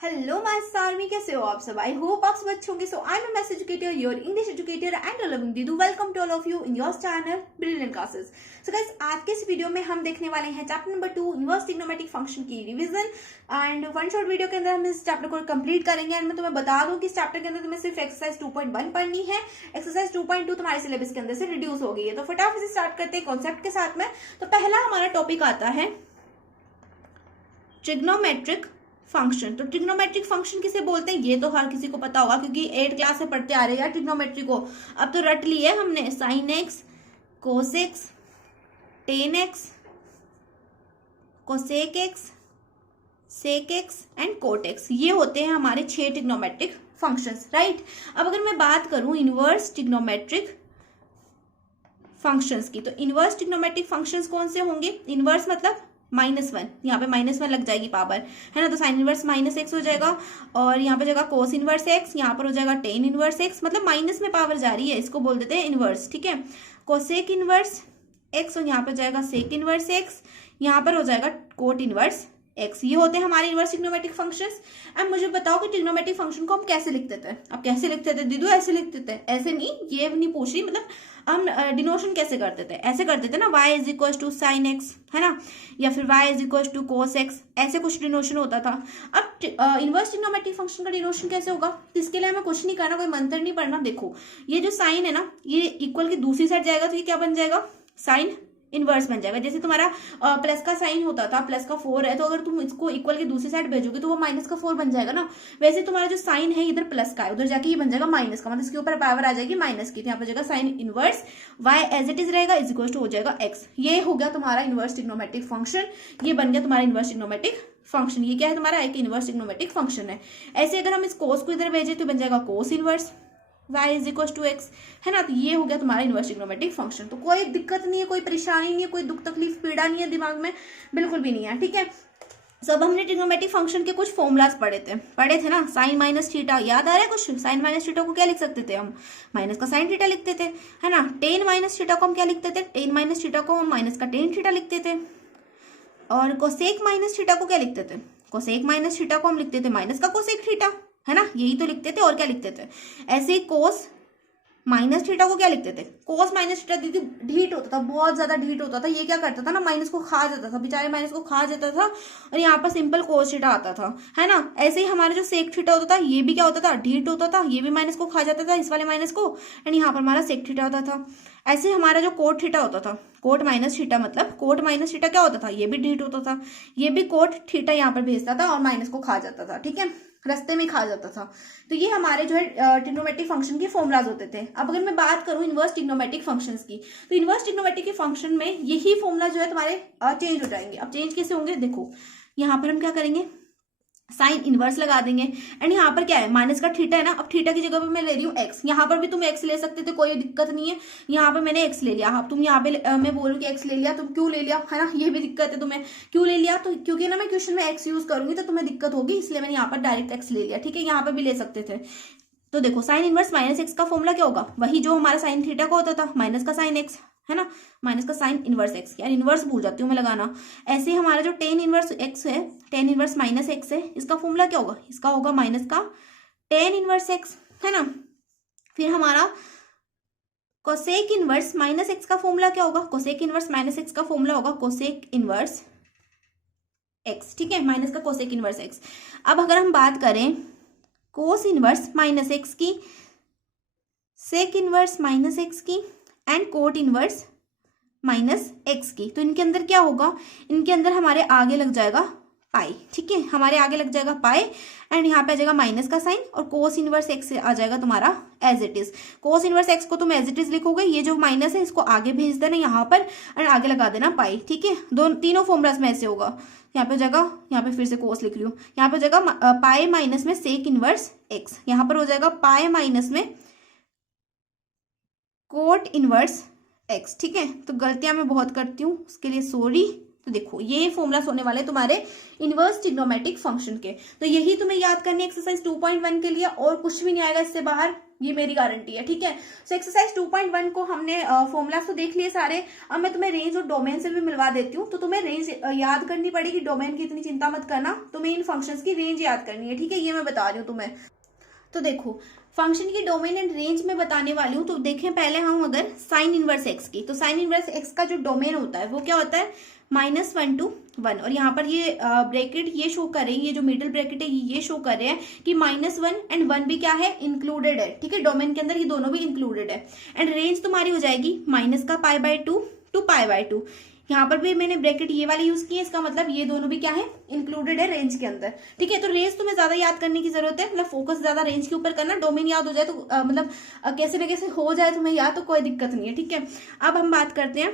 Hello master army, कैसे हो आप सब? आई होप आप सब अच्छे होंगे. So I am maths educator, your English educator and loving दीदू. Welcome to all of you in your channel brilliant classes. So guys, आज के इस वीडियो में हम देखने वाले हैं chapter number 2 inverse trigonometric function की revision. And one short video के अंदर हम इस चैप्टर को कंप्लीट करेंगे. एंड मैं तुम्हें बता दूं कि इस चैप्टर के अंदर तुम्हें सिर्फ एक्सरसाइज 2.1 पढ़नी है. एक्सरसाइज 2.2 तुम्हारे सिलेबस के अंदर से रिड्यूस हो गई है. तो फटाफट से स्टार्ट करते हैं कॉन्सेप्ट के साथ में. तो पहला हमारा टॉपिक आता है ट्रिग्नोमेट्रिक फंक्शन. तो ट्रिग्नोमेट्रिक फंक्शन किसे बोलते हैं ये तो हर किसी को पता होगा, क्योंकि 8 क्लास से पढ़ते आ रहे हैं ट्रिग्नोमेट्री को. अब तो रट लिए हमने sin x, cos x, tan x, cosec x, sec x and cot x. ये होते हैं हमारे 6 ट्रिग्नोमेट्रिक फंक्शंस, राइट. अब अगर मैं बात करूं इनवर्स ट्रिग्नोमेट्रिक फंक्शंस की, तो इनवर्स ट्रिग्नोमेट्रिक फंक्शंस कौन से होंगे? इनवर्स मतलब -1, यहाँ पे -1 लग जाएगी पावर, है ना. तो साइन इनवर्स -x हो जाएगा, और यहाँ पे जाएगा कोस इनवर्स x, यहाँ पर हो जाएगा टेन इनवर्स x. मतलब माइनस में पावर जा रही है, इसको बोल देते हैं इनवर्स, ठीक है. कोसेक इनवर्स x, और यहाँ पर जाएगा सेक इनवर्स x, यहाँ पर हो जाएगा कोट इनवर्स x. ये होते हैं हमारे इनवर्स ट्रिग्नोमेट्रिक फंक्शंस. अब मुझे बताओ कि ट्रिग्नोमेट्रिक फंक्शन को हम कैसे लिखते थे? अब कैसे लिखते थे दीदू? ऐसे लिखते थे, ऐसे नहीं, ये नहीं पूछ रही. मतलब हम डिनोशन कैसे करते थे? ऐसे करते थे ना, y is equal to sin x, है ना, या फिर y is equal to cos x. ऐसे कुछ डिनोशन होता था. अब इनवर्स ट्रिग्नोमेट्रिक फंक्शन का डिनोशन कैसे होगा? तो इसके लिए हमें कुछ नहीं करना, कोई मंत्र नहीं पढ़ना. देखो, ये जो साइन है ना, ये इक्वल की दूसरी साइड जाएगा तो ये क्या बन जाएगा? साइन इनवर्स बन जाएगा. जैसे तुम्हारा प्लस का साइन होता था, प्लस का 4 है, तो अगर तुम इसको इक्वल की दूसरी साइड भेजोगे तो वो माइनस का 4 बन जाएगा ना. वैसे तुम्हारा जो साइन है इधर प्लस का है, उधर जाके ये बन जाएगा माइनस का. मतलब इसके ऊपर पावर आ जाएगी माइनस की. तो यहाँ पर जाएगा sin inverse y as it is रहेगा इज इक्वल टू हो जाएगा एक्स. ये हो गया तुम्हारा इनवर्स ट्रिग्नोमेट्रिक फंक्शन. ये बन गया तुम्हारा इनवर्स ट्रिग्नोमेट्रिक फंक्शन. ये क्या है तुम्हारा? एक इनवर्स ट्रिग्नोमेट्रिक फंक्शन है. ऐसे अगर हम इस कोस को इधर भेजे तो बन जाएगा cos inverse y is equal to x, है ना. तो ये हो गया तुम्हारा इनवर्स ट्रिग्नोमेट्रिक फंक्शन. तो कोई दिक्कत नहीं है, कोई परेशानी नहीं है, कोई दुख तकलीफ पीड़ा नहीं है दिमाग में, बिल्कुल भी नहीं है, ठीक है. सब हमने ट्रिग्नोमेट्रिक फंक्शन के कुछ फॉर्मूलाज पढ़े थे ना. साइन माइनस थीटा याद आ रहा है कुछ? साइन माइनस थीटा को क्या लिख सकते थे हम? माइनस का साइन थीटा लिखते थे, है ना. टेन माइनस थीटा को हम क्या लिखते थे? टेन माइनस थीटा को हम माइनस का टेन थीटा लिखते थे. और कोसेक माइनस थीटा को क्या लिखते थे? कोसेक माइनस थीटा को हम लिखते थे माइनस का कोसेक थीटा, है ना. यही तो लिखते थे, और क्या लिखते थे? ऐसे ही कोस माइनस थीटा को क्या लिखते थे? कोस माइनस थीटा दीदी ढीट होता था, बहुत ज्यादा ढीट होता था. ये क्या करता था ना, माइनस को खा जाता था, बेचारे माइनस को खा जाता था, और यहाँ पर सिंपल कोस थीटा आता था, है ना. ऐसे ही हमारा जो सेक थीटा होता था, ये भी क्या होता था? ढीट होता था. ये भी माइनस को खा जाता था, इस वाले माइनस को, एंड यहाँ पर हमारा सेक थीटा होता था. ऐसे ही हमारा जो कोट थीटा होता था, कोट माइनस थीटा, मतलब कोट माइनस थीटा क्या होता था? ये भी ढीट होता था. ये भी कोट थीटा यहाँ पर भेजता था और माइनस को खा जाता था, ठीक है, रास्ते में खा जाता था. तो ये हमारे जो है ट्रिग्नोमेट्रिक फंक्शन के फॉर्मूलाज होते थे. अब अगर मैं बात करूं इनवर्स ट्रिग्नोमेट्रिक फंक्शंस की, तो इनवर्स ट्रिग्नोमेट्रिक के फंक्शन में यही फॉर्मूला जो है तुम्हारे चेंज हो जाएंगे. अब चेंज कैसे होंगे? देखो, यहाँ पर हम क्या करेंगे? साइन इनवर्स लगा देंगे, एंड यहाँ पर क्या है? माइनस का थीटा है ना. अब थीटा की जगह पे मैं ले रही हूँ एक्स. यहाँ पर भी तुम एक्स ले सकते थे, कोई दिक्कत नहीं है. यहाँ पे मैंने एक्स ले लिया. अब तुम यहाँ पे मैं बोलूँ कि एक्स ले लिया, तुम क्यों ले लिया, है ना. ये भी दिक्कत है तुम्हें, क्यों ले लिया? तो क्योंकि ना मैं क्वेश्चन में एक्स यूज करूंगी तो तुम्हें दिक्कत होगी, इसलिए मैंने यहाँ पर डायरेक्ट एक्स ले लिया, ठीक है. यहाँ पर भी ले सकते थे. तो देखो, साइन इनवर्स माइनस एक्स का फॉर्मूला क्या होगा? वही जो हमारा साइन थीटा का होता था, माइनस का साइन एक्स, है ना, माइनस का साइन इनवर्स एक्स. यार इनवर्स भूल जाती हूँ मैं लगाना. ऐसे ही हमारा जो टेन इनवर्स एक्स है, टेन इनवर्स माइनस एक्स है, इसका फॉर्मूला क्या होगा? इसका होगा माइनस का टेन इनवर्स एक्स, है ना. फिर हमारा कोसेक इनवर्स माइनस एक्स का फॉर्मूला क्या होगा? कोसेक इनवर्स माइनस एक्स का फॉर्मूला होगा कोसेक इनवर्स एक्स, ठीक है, माइनस का कोसेक इनवर्स एक्स. अब अगर हम बात करें कोस इनवर्स माइनस एक्स की, सेक इनवर्स माइनस एक्स की, and cot inverse minus x की, तो इनके अंदर क्या होगा? इनके अंदर हमारे आगे लग जाएगा पाई, ठीक है, हमारे आगे लग जाएगा पाई, एंड यहाँ पे आ जाएगा माइनस का साइन, और कोस इनवर्स एक्स आ जाएगा तुम्हारा as it is. Cos inverse x को तुम एज इट इज लिखोगे, ये जो माइनस है इसको आगे भेज देना यहाँ पर, एंड आगे लगा देना पाई, ठीक है. तीनों फॉर्मूलाज में ऐसे होगा. यहाँ पे जाएगा, यहाँ पे फिर से कोस लिख रही हूँ, यहाँ पे जाएगा पाई माइनस में सेक इनवर्स एक्स, यहाँ पर हो जाएगा पाई माइनस में कोट इनवर्स एक्स, ठीक है. तो गलतियां मैं बहुत करती हूँ, उसके लिए सॉरी. तो देखो ये फॉर्मूलास होने वाले तुम्हारे इनवर्स ट्रिग्नोमेट्रिक फंक्शन के। तो यही तुम्हें याद करनी है एक्सरसाइज 2.1 के लिए, और कुछ भी नहीं आएगा इससे बाहर, ये मेरी गारंटी है, ठीक है। सो एक्सरसाइज 2.1 को हमने फॉर्मूलास तो देख लिए सारे। अब मैं तुम्हें रेंज और डोमेन से भी मिलवा देती हूँ। तो तुम्हें रेंज याद करनी पड़ेगी, डोमेन की इतनी चिंता मत करना, तुम्हें इन फंक्शंस की रेंज याद करनी है, ठीक है। ये मैं बता रही हूँ तुम्हें। तो देखो फंक्शन की डोमेन एंड रेंज में बताने वाली हूँ। तो देखें पहले हम अगर साइन इनवर्स एक्स की, तो साइन इनवर्स एक्स का जो डोमेन होता है वो क्या होता है, -1 to 1। और यहाँ पर ये ब्रैकेट ये शो कर रहे हैं, ये जो मिडिल ब्रैकेट है ये शो कर रहे हैं कि -1 एंड 1 भी क्या है, इंक्लूडेड है, ठीक है। डोमेन के अंदर ये दोनों भी इंक्लूडेड है। एंड रेंज तुम्हारी हो जाएगी -का π/2 to π/2। यहाँ पर भी मैंने ब्रैकेट ये वाली यूज की है, इसका मतलब ये दोनों भी क्या है, इंक्लूडेड है रेंज के अंदर, ठीक है। तो रेंज तुम्हें ज्यादा याद करने की जरूरत है, मतलब फोकस ज्यादा रेंज के ऊपर करना। डोमेन याद हो जाए तो मतलब कैसे न कैसे हो जाए तुम्हें याद, तो कोई दिक्कत नहीं है, ठीक है। अब हम बात करते हैं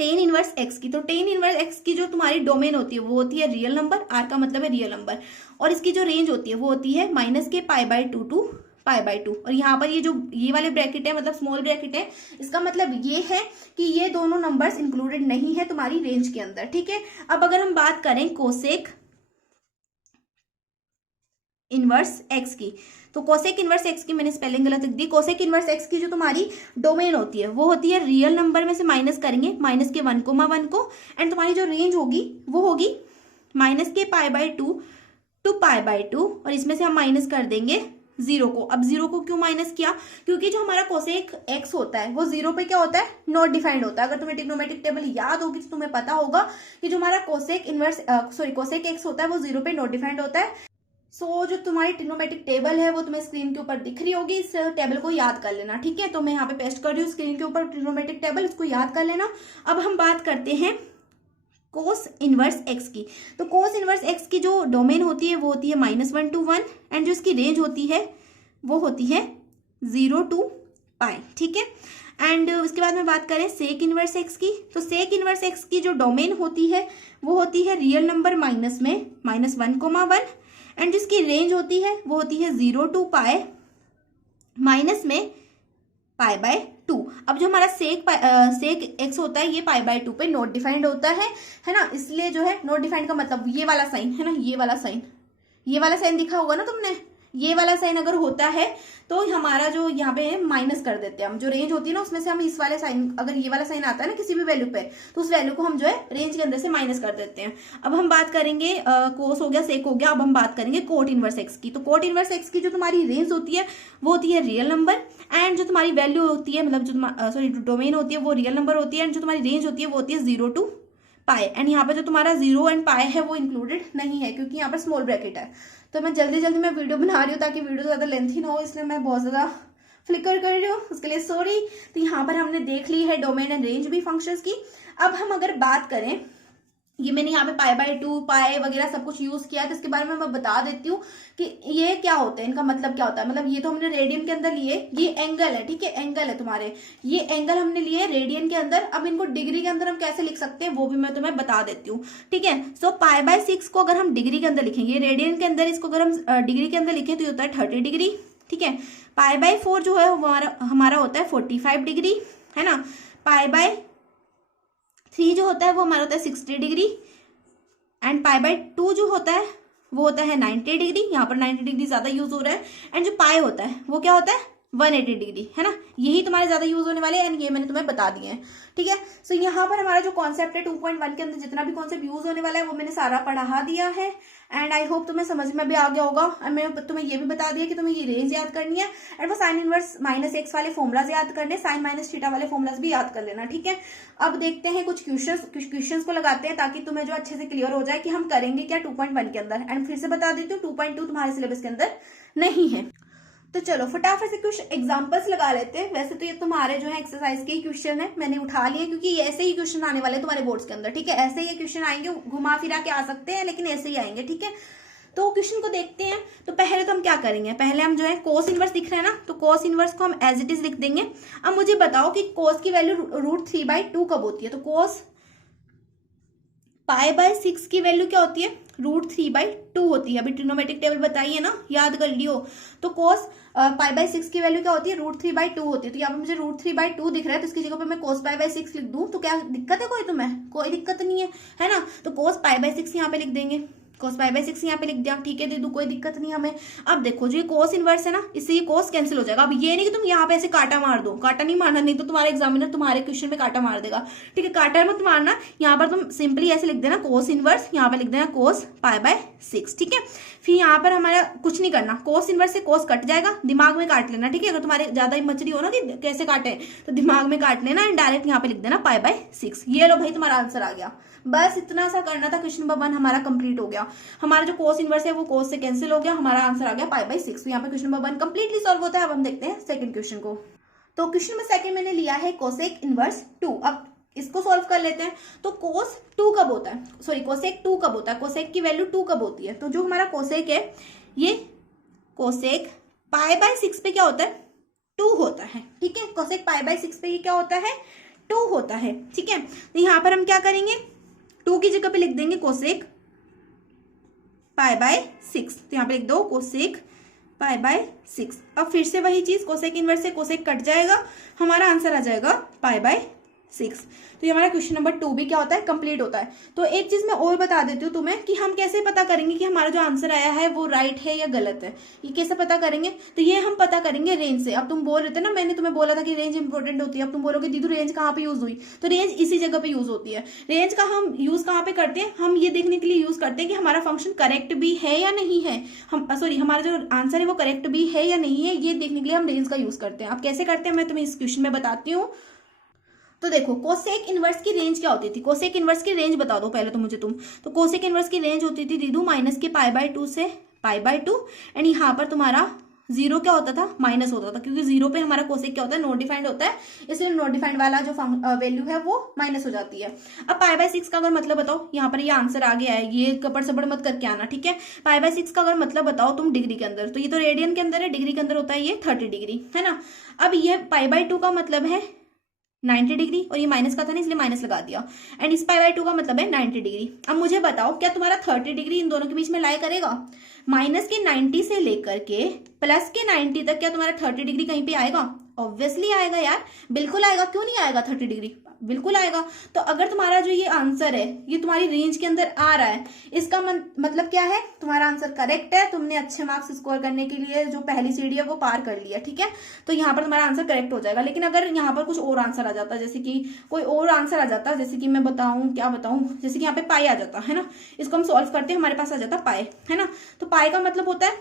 टेन इनवर्स एक्स की। तो टेन इनवर्स एक्स की जो तुम्हारी डोमेन होती है वो होती है रियल नंबर, आर का मतलब है रियल नंबर, और इसकी जो रेंज होती है वो होती है -के π/2 to π/2। और यहाँ पर ये जो ये वाले ब्रैकेट है मतलब स्मॉल ब्रैकेट है, इसका मतलब ये है कि ये दोनों नंबर्स इंक्लूडेड नहीं है तुम्हारी रेंज के अंदर, ठीक है। अब अगर हम बात करें कोसेक इनवर्स एक्स की, तो कोसेक इनवर्स एक्स की मैंने स्पेलिंग गलत लिख दी। कोसेक इनवर्स एक्स की जो तुम्हारी डोमेन होती है वो होती है रियल नंबर में से माइनस करेंगे -के 1,1 को, एंड तुम्हारी जो रेंज होगी वो होगी -के π/2 to π/2, और इसमें से हम माइनस कर देंगे 0 को। अब 0 को क्यों माइनस किया, क्योंकि जो हमारा कोसेक एक्स होता है वो 0 पे क्या होता है, नॉट डिफाइंड होता है। अगर तुम्हें ट्रिग्नोमेट्रिक टेबल याद होगी तो तुम्हें पता होगा कि जो हमारा कोसेक इनवर्स कोसेक एक्स होता है वो 0 पे नॉट डिफाइंड होता है। सो जो तुम्हारी ट्रिग्नोमेट्रिक टेबल है वो तुम्हें स्क्रीन के ऊपर दिख रही होगी, इस टेबल को याद कर लेना, ठीक है। तो मैं यहाँ पे पेस्ट कर रही हूँ स्क्रीन के ऊपर ट्रिग्नोमेट्रिक टेबल, इसको याद कर लेना। अब हम बात करते हैं कोस इनवर्स एक्स की। तो कोस इनवर्स एक्स की जो डोमेन होती है वो होती है -1 to 1, एंड जो इसकी रेंज होती है वो होती है 0 to π, ठीक है। एंड उसके बाद में बात करें सेक इनवर्स एक्स की। तो सेक इनवर्स एक्स की जो डोमेन होती है वो होती है रियल नंबर माइनस में -1,1, एंड जिसकी रेंज होती है वो होती है 0 to π माइनस में π/2। अब जो हमारा सेक एक्स होता है ये π/2 पे नॉट डिफाइंड होता है ना, इसलिए जो है नॉट डिफाइंड का मतलब ये वाला साइन है ना, ये वाला साइन दिखा होगा ना तुमने, ये वाला साइन अगर होता है तो हमारा जो यहाँ पे है माइनस कर देते हैं हम, जो रेंज होती है ना उसमें से हम इस वाले साइन, अगर ये वाला साइन आता है ना किसी भी वैल्यू पे, तो उस वैल्यू को हम जो है रेंज के अंदर से माइनस कर देते हैं। अब हम बात करेंगे कोस हो गया, सेक हो गया, अब हम बात करेंगे कोट इनवर्स एक्स की। तो कोट इनवर्स एक्स की जो तुम्हारी रेंज होती है वो होती है रियल नंबर, एंड जो तुम्हारी वैल्यू होती है मतलब जो डोमेन होती है वो रियल नंबर होती है, एंड जो तुम्हारी रेंज होती है वो होती है 0 to π। एंड यहाँ पे जो तुम्हारा 0 एंड π है वो इंक्लूडेड नहीं है, क्योंकि यहाँ पर स्मॉल ब्रैकेट है। तो मैं जल्दी मैं वीडियो बना रही हूँ ताकि वीडियो ज़्यादा लेंथी ना हो, इसलिए मैं बहुत ज़्यादा फ्लिकर कर रही हूँ, उसके लिए सॉरी। तो यहाँ पर हमने देख ली है डोमेन एंड रेंज भी फंक्शंस की। अब हम अगर बात करें, ये मैंने यहाँ पे π/2 π वगैरह सब कुछ यूज किया है, तो इसके बारे में मैं बता देती हूँ कि ये क्या होते हैं, इनका मतलब क्या होता है। मतलब ये तो हमने रेडियन के अंदर लिए, ये एंगल है, ठीक है, एंगल है तुम्हारे, ये एंगल हमने लिए रेडियन के अंदर। अब इनको डिग्री के अंदर हम कैसे लिख सकते हैं वो भी मैं तुम्हें बता देती हूँ, ठीक है। सो π/6 को अगर हम डिग्री के अंदर लिखेंगे, रेडियन के अंदर इसको अगर हम डिग्री के अंदर लिखें तो ये होता है 30 डिग्री, ठीक है। π/4 जो है वो हमारा होता है 45 डिग्री, है ना। π/3 जो होता है वो हमारा होता है 60 डिग्री, एंड π/2 जो होता है वो होता है 90 डिग्री। यहाँ पर 90 डिग्री ज्यादा यूज हो रहा है, एंड जो पाई होता है वो क्या होता है 180 डिग्री, है ना। यही तुम्हारे ज्यादा यूज होने वाले हैं, एंड ये मैंने तुम्हें बता दिए हैं, ठीक है। सो यहाँ पर हमारा जो कॉन्सेप्ट है 2.1 के अंदर जितना भी कॉन्सेप्ट यूज होने वाला है वो मैंने सारा पढ़ा दिया है, एंड आई होप तुम्हें समझ में भी आ गया होगा। और मैंने तुम्हें ये भी बता दिया कि तुम्हें ये रेंज याद करनी है, एंड वो साइन इनवर्स -x वाले फॉर्मुलाज याद करने, साइन -θ वाले फॉर्मुलाज भी याद कर लेना, ठीक है। अब देखते हैं कुछ क्वेश्चंस को लगाते हैं ताकि तुम्हें जो अच्छे से क्लियर हो जाए कि हम करेंगे क्या 2.1 के अंदर। एंड फिर से बता देती हूँ 2.2 तुम्हारे सिलेबस के अंदर नहीं है। तो चलो फटाफट से कुछ एग्जांपल्स लगा लेते हैं। वैसे तो ये तुम्हारे जो है एक्सरसाइज के ही क्वेश्चन है, मैंने उठा लिए क्योंकि ऐसे ही क्वेश्चन आने वाले तुम्हारे बोर्ड्स के अंदर, ठीक है। ऐसे ही क्वेश्चन आएंगे, घुमा फिरा के आ सकते हैं लेकिन ऐसे ही आएंगे, ठीक है। तो क्वेश्चन को देखते हैं। तो पहले तो हम क्या करेंगे, पहले हम जो है कोस इनवर्स दिख रहे हैं ना, तो कोस इनवर्स को हम एज इट इज लिख देंगे। अब मुझे बताओ कि कोस की वैल्यू √3/2 कब होती है। तो कोस पाई बाय 6 की वैल्यू क्या होती है, √3/2 होती है। अभी ट्रिग्नोमेट्रिक टेबल बताई है ना, याद कर लियो। तो कोस पाई बाय 6 की वैल्यू क्या होती है, √3/2 होती है। तो यहाँ पे मुझे √3/2 दिख रहा है, तो इसकी जगह पे मैं कोस पाई बाय 6 लिख दूं तो क्या दिक्कत है कोई, तुम्हें कोई दिक्कत नहीं है ना। तो कोस पाई बाय 6 यहाँ पे लिख देंगे, कोस पाई बाय 6 यहाँ पे लिख दिया, ठीक है, दे दू, कोई दिक्कत नहीं हमें। अब देखो जो ये कोस इनवर्स है ना, इससे ये कोस कैंसिल हो जाएगा। अब ये नहीं कि तुम यहाँ पे ऐसे काटा मार दो, काटा नहीं मारना, नहीं तो तुम्हारा एग्जामिनर तुम्हारे क्वेश्चन में काटा मार देगा, ठीक है। काटा मत मारना, यहाँ पर तुम सिंपली ऐसे लिख देना कोस इनवर्स, यहाँ पे लिख देना कोस पाई बाय 6, ठीक है। फिर यहाँ पर हमारा कुछ नहीं करना, कोस इनवर्स से कोस कट जाएगा, दिमाग में काट लेना, ठीक है। अगर तुम्हारे ज्यादा मचली हो ना कि कैसे काटे, तो दिमाग में काट लेना एंड डायरेक्ट यहाँ पे लिख देना पाई बाय 6। ये लो भाई तुम्हारा आंसर आ गया। बस इतना सा करना था, क्वेश्चन नंबर 1 हमारा कंप्लीट हो गया। हमारा जो कोस इनवर्स है वो कोस से कैंसिल हो गया, हमारा आंसर आ गया पाई बाय 6। तो यहाँ पे क्वेश्चन नंबर 1 कंप्लीटली सॉल्व होता है। अब हम देखते हैं सेकंड क्वेश्चन को। तो क्वेश्चन नंबर 2 मैंने लिया है कोसेक इनवर्स 2। अब इसको सॉल्व कर लेते हैं। तो कोस 2 कब होता है, सॉरी कोसेक 2 कब होता है, कोसेक की वैल्यू 2 कब होती है। तो जो हमारा कोसेक है ये कोसेक पाई बाय 6 पे क्या होता है, 2 होता है, ठीक है। कोसेक पाई बाय 6 पे ये क्या होता है, 2 होता है, ठीक है। तो यहाँ पर हम क्या करेंगे, 2 की जगह पे लिख देंगे कोसेक पाई बाय 6। तो यहाँ पे लिख दो कोसेक पाई बाय 6। अब फिर से वही चीज, कोसेक इनवर्स से कोसेक कट जाएगा, हमारा आंसर आ जाएगा पाई बाय 6। तो ये हमारा क्वेश्चन नंबर 2 भी क्या होता है, कंप्लीट होता है। तो एक चीज मैं और बता देती हूँ तुम्हें कि हम कैसे पता करेंगे कि हमारा जो आंसर आया है वो राइट है या गलत है। ये कैसे पता करेंगे, तो ये हम पता करेंगे रेंज से। अब तुम बोल रहे थे ना, मैंने तुम्हें बोला था कि रेंज इंपॉर्टेंट होती है। अब तुम बोलोगे दीदी रेंज कहाँ पे यूज हुई, तो रेंज इसी जगह पे यूज होती है। रेंज का हम यूज कहाँ पे करते हैं, हम ये देखने के लिए यूज करते हैं कि हमारा फंक्शन करेक्ट भी है या नहीं है, हम सॉरी हमारा जो आंसर है वो करेक्ट भी है या नहीं है, ये देखने के लिए हम रेंज का यूज करते हैं। अब कैसे करते हैं मैं तुम्हें इस क्वेश्चन में बताती हूँ। तो देखो कोसेक इनवर्स की रेंज क्या होती थी, कोसेक इनवर्स की रेंज बता दो पहले तो मुझे तुम। तो कोसेक इनवर्स की रेंज होती थी दीदू माइनस के पाई बाय 2 से पाई बाय 2, एंड यहाँ पर तुम्हारा 0 क्या होता था, माइनस होता था, क्योंकि 0 पे हमारा कोसेक क्या होता है, नॉट डिफाइंड होता है, इसलिए नॉट डिफाइंड वाला जो वैल्यू है वो माइनस हो जाती है। अब पाई बाय 6 का अगर मतलब बताओ, यहाँ पर ये आंसर आ गया है, ये कपड़ सपड़ मत करके आना, ठीक है। पाई बाय 6 का अगर मतलब बताओ तुम डिग्री के अंदर, तो ये तो रेडियन के अंदर है, डिग्री के अंदर होता है ये 30 डिग्री, है ना। अब ये पाई बाय 2 का मतलब है 90 डिग्री, और ये माइनस का था ना इसलिए माइनस लगा दिया, एंड इस पाई बाय 2 का मतलब है 90 डिग्री। अब मुझे बताओ क्या तुम्हारा 30 डिग्री इन दोनों के बीच में लाई करेगा, माइनस के 90 से लेकर के प्लस के 90 तक क्या तुम्हारा 30 डिग्री कहीं पे आएगा, ऑब्वियसली आएगा यार, बिल्कुल आएगा, क्यों नहीं आएगा, 30 डिग्री बिल्कुल आएगा। तो अगर तुम्हारा जो ये आंसर है ये तुम्हारी रेंज के अंदर आ रहा है, इसका मतलब क्या है, तुम्हारा आंसर करेक्ट है, तुमने अच्छे मार्क्स स्कोर करने के लिए जो पहली सीढ़ी है वो पार कर लिया, ठीक है। तो यहाँ पर तुम्हारा आंसर करेक्ट हो जाएगा। लेकिन अगर यहाँ पर कुछ और आंसर आ जाता, जैसे कि कोई और आंसर आ जाता, जैसे कि मैं बताऊं, क्या बताऊं, जैसे कि यहाँ पे पाई आ जाता है ना, इसको हम सॉल्व करते हैं, हमारे पास आ जाता पाई, है ना। तो पाई का मतलब होता है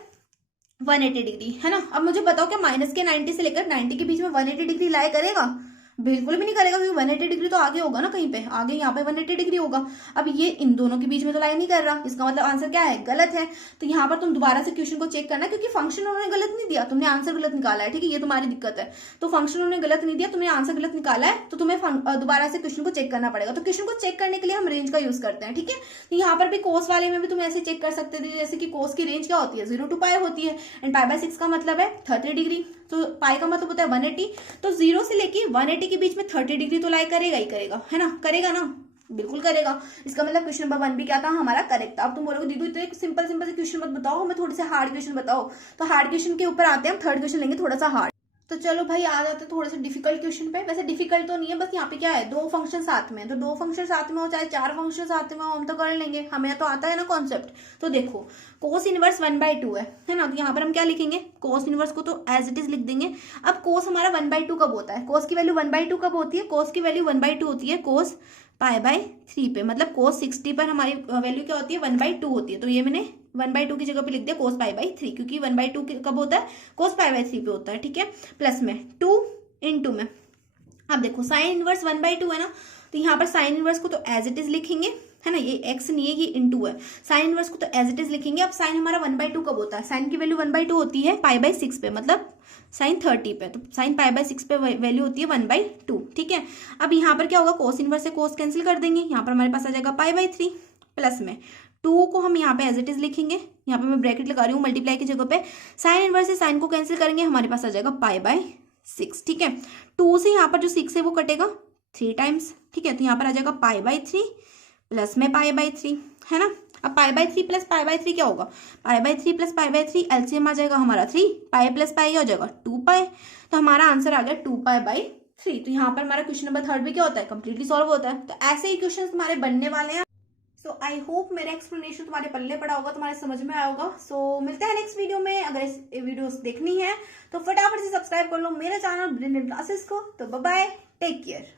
180 डिग्री, है ना। अब मुझे बताओ क्या माइनस के 90 से लेकर 90 के बीच में 180 डिग्री लाई करेगा, बिल्कुल भी नहीं करेगा, क्योंकि 180 डिग्री तो आगे होगा ना, कहीं पे आगे यहाँ पे 180 डिग्री होगा। अब ये इन दोनों के बीच में तो लाई नहीं कर रहा, इसका मतलब आंसर क्या है, गलत है। तो यहाँ पर तुम दोबारा से क्वेश्चन को चेक करना, क्योंकि फंक्शन उन्होंने गलत नहीं दिया, तुमने आंसर गलत निकाला है, ठीक है, ये तुम्हारी दिक्कत है। तो फंक्शन उन्होंने गलत नहीं दिया, तुमने आंसर गलत निकाला है, तो तुम्हें दोबारा से क्वेश्चन को चेक करना पड़ेगा। तो क्वेश्चन को चेक करने के लिए हम रेंज का यूज करते हैं, ठीक है। तो यहाँ पर भी कोस वाले में भी तुम ऐसे चेक कर सकते थे, जैसे कि कोस की रेंज क्या होती है, 0 to पाई होती है, एंड पाई बाय 6 का मतलब है 30 डिग्री, तो पाई का मतलब होता है 180। तो 0 से लेके 180 के बीच में 30 डिग्री तो लाई करेगा ही करेगा, है ना, करेगा ना, बिल्कुल करेगा। इसका मतलब क्वेश्चन नंबर 1 भी क्या था, हमारा करेक्ट था। अब तुम बोलोगे दीदी तो एक सिंपल सिंपल से क्वेश्चन मत बताओ, हमें थोड़े से हार्ड क्वेश्चन बताओ। तो हार्ड क्वेश्चन के ऊपर आते हैं हम, थर्ड क्वेश्चन लेंगे थोड़ा सा हार्ड। तो चलो भाई आ जाते हैं थोड़े से डिफिकल्ट क्वेश्चन पे। वैसे डिफिकल्ट तो नहीं है, बस यहाँ पे क्या है, 2 फंक्शन साथ में, तो 2 फंक्शन साथ में हो चाहे 4 फंक्शन साथ में हो, हम तो कर लेंगे, हमें तो आता है ना कॉन्सेप्ट। तो देखो कोस इनवर्स 1/2 है ना, तो यहाँ पर हम क्या लिखेंगे, कोस इनवर्स को तो एज इट इज लिख देंगे। अब कोस हमारा 1/2 कब होता है, कोस की वैल्यू 1/2 कब होती है, कोस की वैल्यू 1/2 होती है कोस पाई बाय 3 पे, मतलब कोस 60 पर हमारी वैल्यू क्या होती है, 1/2 होती है। तो ये मैंने 1/2 की जगह पे लिख दिया कोस पाई बाय 3, क्योंकि 1/2 कब होता है, कोस पाई बाय 3 पे होता है, ठीक है। प्लस में 2 × में, अब देखो साइन इनवर्स 1/2 है ना, तो यहाँ पर साइन इनवर्स को तो एज इट इज लिखेंगे, है ना, ये x नहीं है, ये इनटू है, साइन इनवर्स को तो एज इट इज लिखेंगे। अब साइन हमारा 1/2 कब होता है, साइन की वैल्यू 1/2 होती है पाई बाय 6 पे, मतलब साइन 30 पे, तो साइन पाई बाय 6 पे वैल्यू होती है 1/2, ठीक है। अब यहाँ पर क्या होगा, कोस इनवर्स से कोस कैंसिल कर देंगे, यहाँ पर हमारे पास आ जाएगा पाई बाय 3, प्लस में 2 को हम यहाँ पे एज इट इज लिखेंगे, यहाँ पे मैं ब्रैकेट लगा रही हूँ मल्टीप्लाई की जगह पे, साइन इनवर्स से साइन को कैंसिल करेंगे, हमारे पास आ जाएगा पाई बाय 6, ठीक है। 2 से यहाँ पर जो 6 है वो कटेगा 3 टाइम्स, ठीक है, तो यहाँ पर आ जाएगा पाई बाय 3 प्लस में पाई बाई 3, है ना। अब pi by 3 plus pi by 3 क्या होगा, pi by 3 plus pi by 3, LCM आ जाएगा हमारा 3, पाई प्लस पाई क्या हो जाएगा 2 पाई, तो हमारा आंसर आ गया 2 पाई बाई 3। तो यहाँ पर हमारा क्वेश्चन नंबर 3 भी क्या होता है, कंप्लीटली सॉल्व होता है। तो ऐसे ही क्वेश्चन तुम्हारे बनने वाले हैं। सो आई होप मेरा एक्सप्लेनेशन तुम्हारे पल्ले पड़ा होगा, तुम्हारे समझ में आया होगा। सो मिलते हैं नेक्स्ट वीडियो में। अगर इस वीडियो देखनी है तो फटाफट से सब्सक्राइब कर लो मेरे चैनल ब्रिलियंट क्लासेस को। तो बाय बाय, टेक केयर।